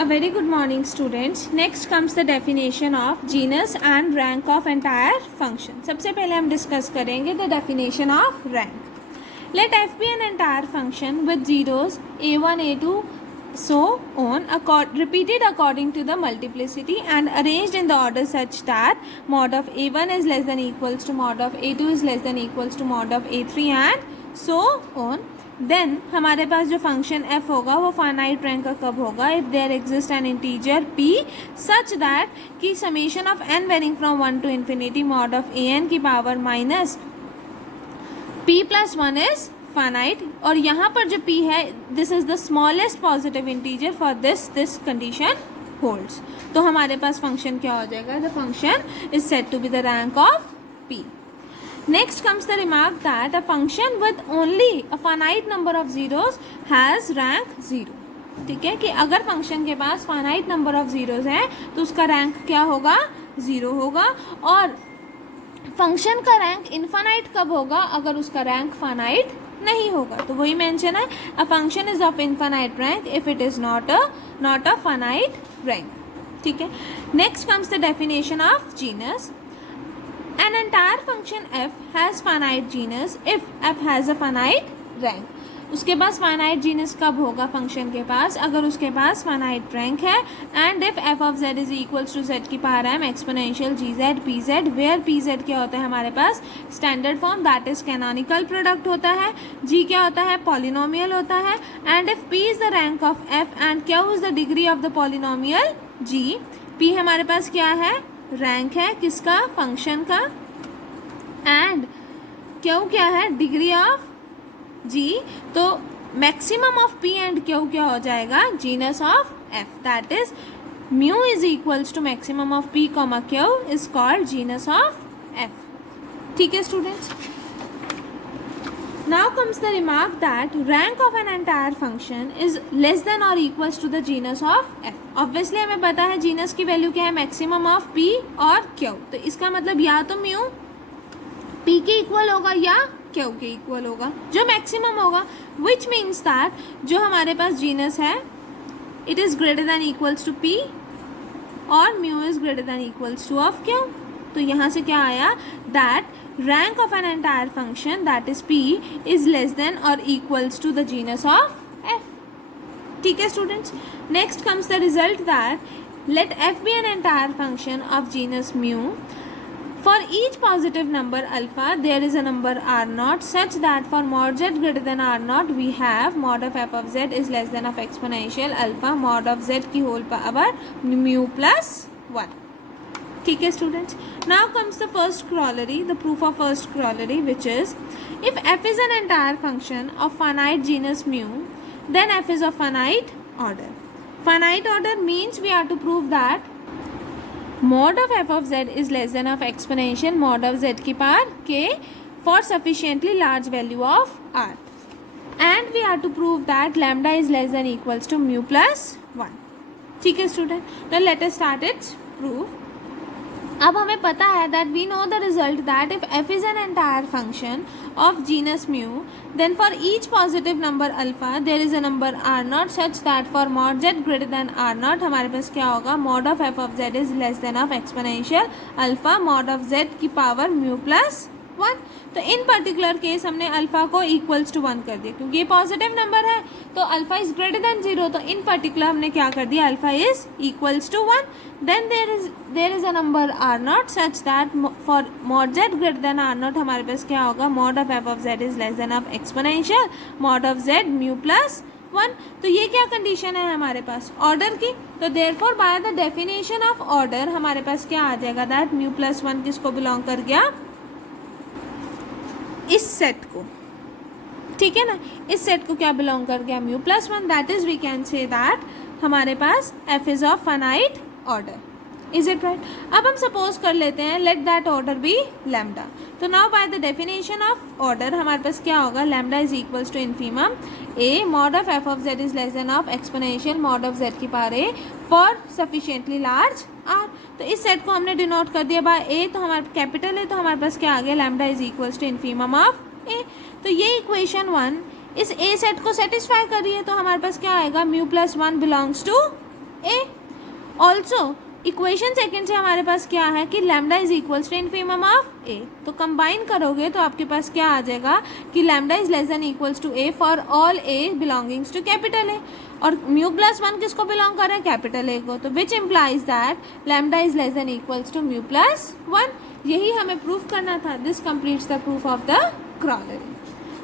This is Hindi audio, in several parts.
A very good morning, students. Next comes the definition of genus and rank of entire function. सबसे पहले हम discuss करेंगे the definition of rank. Let f be an entire function with zeros a1, a2, so on, repeated according to the multiplicity and arranged in the order such that mod of a1 is less than equals to mod of a2 is less than equals to mod of a3 and so on. Then हमारे पास जो फंक्शन f होगा वो फाइनाइट रैंक का कब होगा? If there exist an integer p such that कि summation of n varying from 1 to infinity mod of a n की power minus p plus 1 is finite. और यहाँ पर जो p है this is the smallest positive integer for this condition holds. तो हमारे पास फंक्शन क्या हो जाएगा? The function is said to be the rank of p. Next comes the remark that a function with only a finite number of zeros has rank 0. ठीक है कि अगर फंक्शन के पास फाइनाइट नंबर ऑफ जीरोज है तो उसका रैंक क्या होगा? 0 होगा. और फंक्शन का रैंक इनफाइनाइट कब होगा? अगर उसका रैंक फाइनाइट नहीं होगा. तो वही मेंशन है, a function is of infinite rank if it is not a finite rank. ठीक है. Next comes the definition of genus. An entire function f has finite genus if f has a finite rank. उसके पास finite genus कब होगा फंक्शन के पास? अगर उसके पास finite rank है. and if f of z is equals to z की power m exponential gz pz where pz क्या होता है हमारे पास? standard form that is canonical product होता है. g क्या होता है? polynomial होता है. and if p is the rank of f and q is the degree of the polynomial g. p हमारे पास क्या है? रैंक है किसका? फंक्शन का. एंड क्यू क्या है? Degree of g. तो maximum of p and q क्या हो जाएगा? Genus of f. That is mu is equals to maximum of p comma q is called genus of f. ठीक है students. Now comes the remark that rank of an entire function is less than or equals to the genus of f. Obviously हमें पता है जीनस की वैल्यू क्या है? मैक्सिमम ऑफ p और q. तो इसका मतलब या तो म्यू p के इक्वल होगा या q के इक्वल होगा जो मैक्सिमम होगा. विच मीन्स दैट जो हमारे पास जीनस है it is greater than equals to p और mu is greater than equals to of q. तो यहाँ से क्या आया? That rank of an entire function that is p is less than or equals to the genus of f. ठीक है students. Next comes the result that let f be an entire function of genus mu. For each positive number alpha there is a number r naught such that for mod z greater than r naught we have mod of f of z is less than of exponential alpha mod of z की whole power mu plus 1. ठीक है students. Now comes the first corollary, the proof of first corollary which is if f is an entire function of finite genus mu then f is of finite order. Finite order means we have to prove that mod of f of z is less than of exponential mod of z की power k for sufficiently large value of r and we have to prove that lambda is less than equals to mu plus 1. ठीक है student. now let us start its proof. अब हमें पता है that we know the result that if f is an entire function of genus mu then for each positive number alpha there is a number r not such that for mod z greater than r not हमारे पास क्या होगा? Mod of f of z is less than of exponential alpha mod of z की पावर म्यू प्लस 1. तो इन पर्टिकुलर केस हमने अल्फा को इक्वल्स टू 1 कर दिया क्योंकि ये पॉजिटिव नंबर है तो अल्फा इज ग्रेटर देन 0. तो इन पर्टिकुलर हमने क्या कर दिया? Alpha is equals to 1. Then there is a number r not such that for mod z greater than r not हमारे पास क्या होगा? Mod of F of Z is less than of exponential mod of z mu plus 1. तो ये क्या कंडीशन है हमारे पास? ऑर्डर की. तो therefore by the definition of order हमारे पास क्या आ जाएगा? दैट म्यू प्लस 1 किसको बिलोंग कर गया? इस सेट को. ठीक है ना. इस सेट को क्या बिलोंग कर गया? Mu plus 1. That is we can say that हमारे पास f is of finite order. Is it right? अब हम सपोज कर लेते हैं let that order be lambda. तो now by the definition of order हमारे पास क्या होगा? Lambda is equals to infimum A mod of F of Z is less than of exponential mod of Z की power A for sufficiently large are. तो इस सेट को हमने डिनोट कर दिया बाय ए. तो हमारे कैपिटल है तो हमारे पास क्या आ गया? Lambda is equals to infimum of A. तो ये इक्वेशन 1 इस ए सेट को सेटिस्फाई कर रही है तो हमारे पास क्या आएगा? Mu plus 1 belongs to A. Also equation second से हमारे पास क्या है कि lambda is equals to infimum of A, तो कंबाइन करोगे तो आपके पास क्या आ जाएगा कि lambda is less than equals to A for all A belongings to capital A, और म्यू प्लस वन किसको बिलोंग कर रहा है, कैपिटल ए को, तो which implies that lambda is less than equals to mu plus one. यही हमें प्रूफ करना था। This completes the proof of the corollary.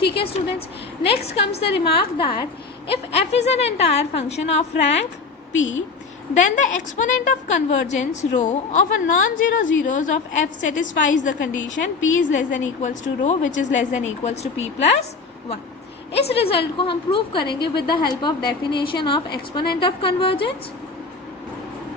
ठीक है students, next comes the remark that if F is an entire function of rank p, then the exponent of convergence rho of a non-zero zeros of f satisfies the condition p is less than equals to rho which is less than equals to p plus 1. इस रिजल्ट को हम प्रूव करेंगे with the help of definition of exponent of convergence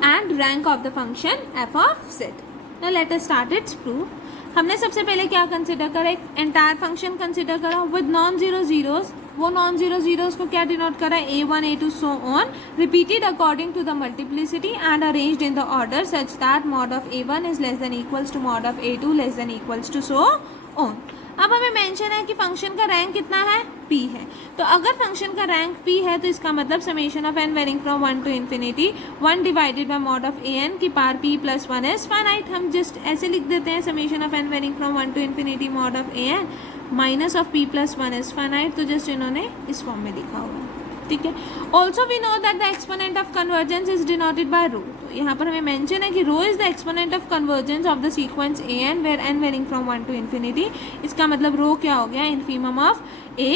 and rank of the function f of z. Now let us start its proof. हमने सबसे पहले क्या कंसिडर करा, एक एंटायर फंक्शन कंसिडर करा विद नॉन जीरो जीरोज। वो नॉन जीरो जीरोज को क्या डिनोट करा, a1 a2 so on, repeated according to the multiplicity and arranged in the order such that mod of a1 is less than equals to mod of a2 less than equals to so on. अब हमें मेंशन है कि फंक्शन का रैंक कितना है, p है। तो अगर फंक्शन का रैंक p है तो इसका मतलब summation of n varying from 1 to infinity 1 divided by mod of an की power p plus 1 is finite. हम जस्ट ऐसे लिख देते हैं summation of n varying from 1 to infinity mod of an minus of p plus 1 is finite, तो जस्ट इन्होंने इस फॉर्म में लिखा हुआ है। ठीक है। Also we know that the exponent of convergence is denoted by rho. तो यहाँ पर हमें मेंशन है कि rho is the exponent of convergence of the sequence an where n varying from 1 to infinity. इसका मतलब रो क्या हो गया, infimum of a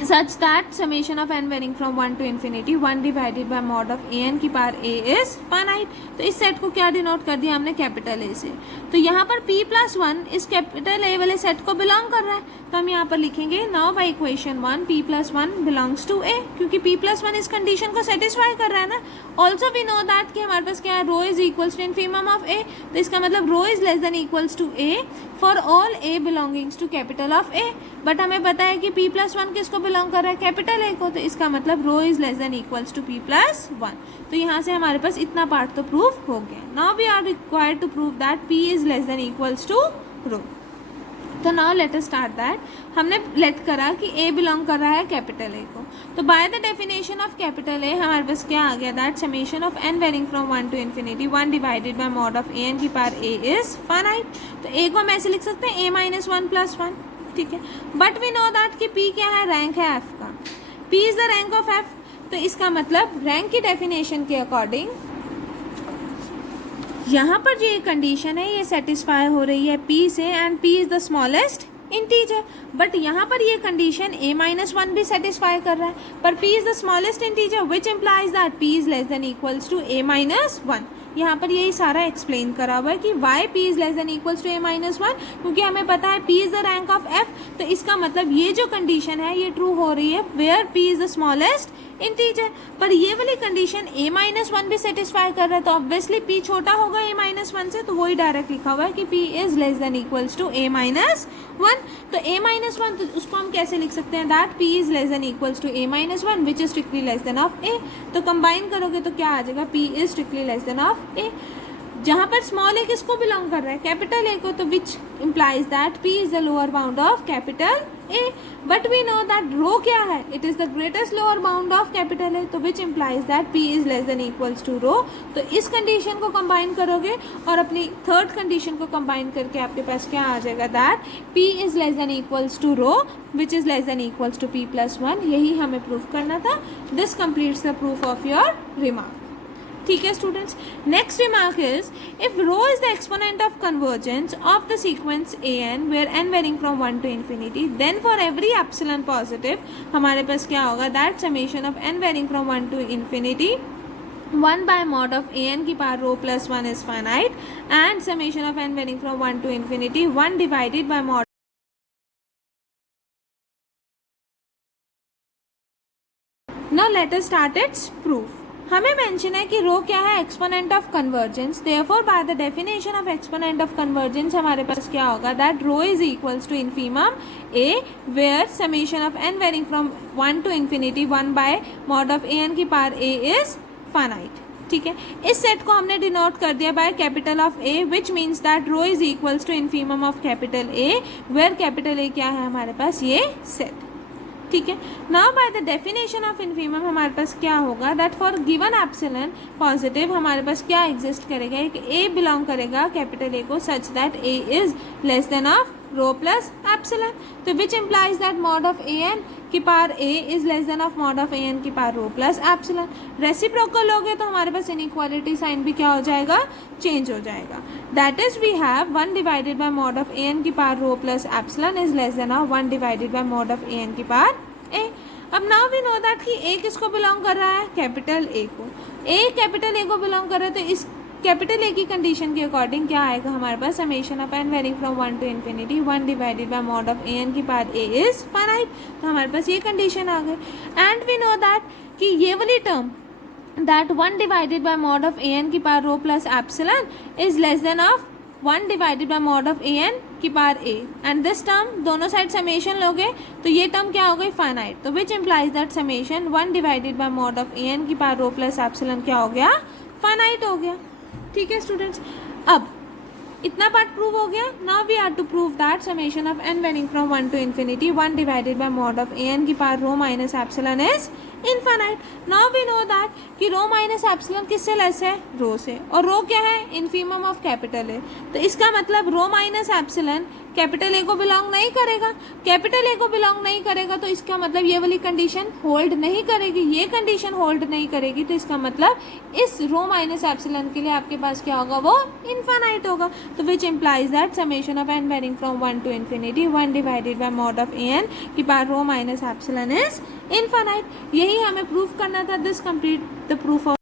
such that summation of n varying from 1 to infinity 1 divided by mod of an की पावर a is finite। तो इस सेट को क्या डिनोट कर दिया हमने, कैपिटल a से। तो यहाँ पर p प्लस 1 इस कैपिटल a वाले सेट को बिलोंग कर रहा है, तो हम यहाँ पर लिखेंगे now by equation 1 p plus 1 belongs to a, क्योंकि p प्लस 1 इस कंडीशन को सेटिस्फाई कर रहा है ना। ऑल्सो वी नो दैट कि हमारे पास क्या है, rho is equals to infimum of a, तो इसका मतलब rho is less than equals to a for all a belongings to capital of a। But हमें पता है कि p प्लस 1 किसको बिलोंग कर रहा है, कैपिटल a को, तो इसका मतलब rho is less than equals to p plus 1। तो यहाँ से हमारे पास इतना पार्ट तो प्रूफ हो गया। Now we are required to prove that p is less than equals to rho. तो now let us start that. हमने लेट करा कि a बिलोंग कर रहा है कैपिटल a को, तो by the definition of capital a हमारे पास क्या आ गया, that summation of n varying from 1 to infinity 1 divided by mod of an की पावर a इज फाइनाइट। तो a को हम ऐसे लिख सकते हैं a माइनस 1 प्लस 1। ठीक है, बट वी नो दैट कि p क्या है, रैंक है f का, p is the rank of f। तो इसका मतलब रैंक की डेफिनेशन के अकॉर्डिंग यहाँ पर जो ये कंडीशन है ये सेटिस्फाई हो रही है p से, and p is the smallest integer. But यहाँ पर ये कंडीशन a माइनस 1 भी सेटिस्फाई कर रहा है, पर p is the smallest integer which implies that p is less than equals to a minus 1। यहाँ पर यही सारा एक्सप्लेन करा हुआ है कि why p is less than equals to a minus 1, क्योंकि हमें पता है p is the rank of f। तो इसका मतलब ये जो कंडीशन है ये ट्रू हो रही है where p is the smallest integer. पर ये वाली कंडीशन a माइनस 1 भी सेटिस्फाई कर रहा है, तो ऑब्वियसली p छोटा होगा a माइनस 1 से, तो वही डायरेक्ट लिखा हुआ है कि p is less than equals to a minus 1। तो a माइनस 1 तो उसको हम कैसे लिख सकते हैं, that p is less than equals to a minus 1 which is strictly less than of a। तो कंबाइन करोगे तो क्या आ जाएगा, p is strictly less than of a। जहाँ पर स्मॉल a किसको बिलोंग कर रहा है, कैपिटल a को, तो which implies that p is the lower bound of capital a। But we know that rho क्या है, it is the greatest lower bound of capital a, तो which implies that p is less than equals to rho. तो इस कंडीशन को कंबाइन करोगे और अपनी थर्ड कंडीशन को कंबाइन करके आपके पास क्या आ जाएगा, that p is less than equals to rho which is less than equals to p plus 1। यही हमें प्रूफ करना था। This completes the proof of your remark. ठीक है students, next remark is if rho is the exponent of convergence of the sequence an where n varying from 1 to infinity, then for every epsilon positive हमारे पास क्या होगा, that summation of n varying from 1 to infinity 1 by mod of an की power rho plus 1 is finite, and summation of n varying from 1 to infinity 1 divided by mod. Now let us start its proof. हमें मेंशन है कि रो क्या है, exponent of convergence. Therefore by the definition of exponent of convergence हमारे पास क्या होगा, that rho is equals to infimum a where summation of n varying from 1 to infinity 1 by mod of an की पावर a इज फाइनाइट। ठीक है, इस सेट को हमने डिनोट कर दिया by capital of a which means that rho is equals to infimum of capital a where capital a क्या है हमारे पास, ये सेट। ठीक है। Now by the definition of infimum हमारे पास क्या होगा, that for given epsilon positive हमारे पास क्या एग्जिस्ट करेगा, एक ए बिलोंग करेगा कैपिटल ए को such that A is less than of rho plus epsilon, तो which implies that mod of A N की power A is less than of mod of A N की power rho plus epsilon. Reciprocal हो गया तो हमारे पास इनइक्वालिटी साइन भी क्या हो जाएगा, चेंज हो जाएगा। That is we have 1 divided by mod of A N की power rho plus epsilon is less than of 1 divided by mod of A N की पावर ए। अब नाउ वी नो दैट कि ए किसको बिलोंग कर रहा है, कैपिटल ए को। ए कैपिटल ए को बिलोंग कर रहा है तो इस कैपिटल ए की कंडीशन के अकॉर्डिंग क्या आएगा हमारे पास, summation of N varying from 1 to infinity 1 divided by mod of A N की पावर ए इज फाइनाइट। तो हमारे पास ये कंडीशन आ गई। एंड वी नो दैट कि ये वाली term that 1 divided by mod of A N की power rho plus epsilon is less than of 1 divided by mod of A N की power A, and this term दोनों साइड समेशन लोगे तो ये टर्म क्या हो गई, फाइनाइट। तो which implies that summation 1 divided by mod of A N की पावर रो प्लस एप्सिलॉन क्या हो गया, फाइनाइट हो गया। ठीक है स्टूडेंट्स, अब इतना पार्ट प्रूव हो गया। Now we are to prove that summation of N varying from 1 to infinity 1 divided by mod of A N की power rho minus epsilon is infinite. Now we know that कि रो माइनस एप्सिलॉन किससे लेस है, रो से, और रो क्या है, इन्फीमम ऑफ कैपिटल ए। तो इसका मतलब रो माइनस एप्सिलॉन कैपिटल ए को बिलोंग नहीं करेगा। कैपिटल ए को बिलोंग नहीं करेगा तो इसका मतलब ये वाली कंडीशन होल्ड नहीं करेगी, ये कंडीशन होल्ड नहीं करेगी। तो इसका मतलब इस रो माइनस एप्सिलॉन के लिए आपके पास क्या होगा, वो इनफाइनाइट होगा। तो which implies that summation of N varying from 1 to infinity 1 divided by mod of A N की power rho minus epsilon is infinite. यही हमें प्रूफ करना था। This complete the proof of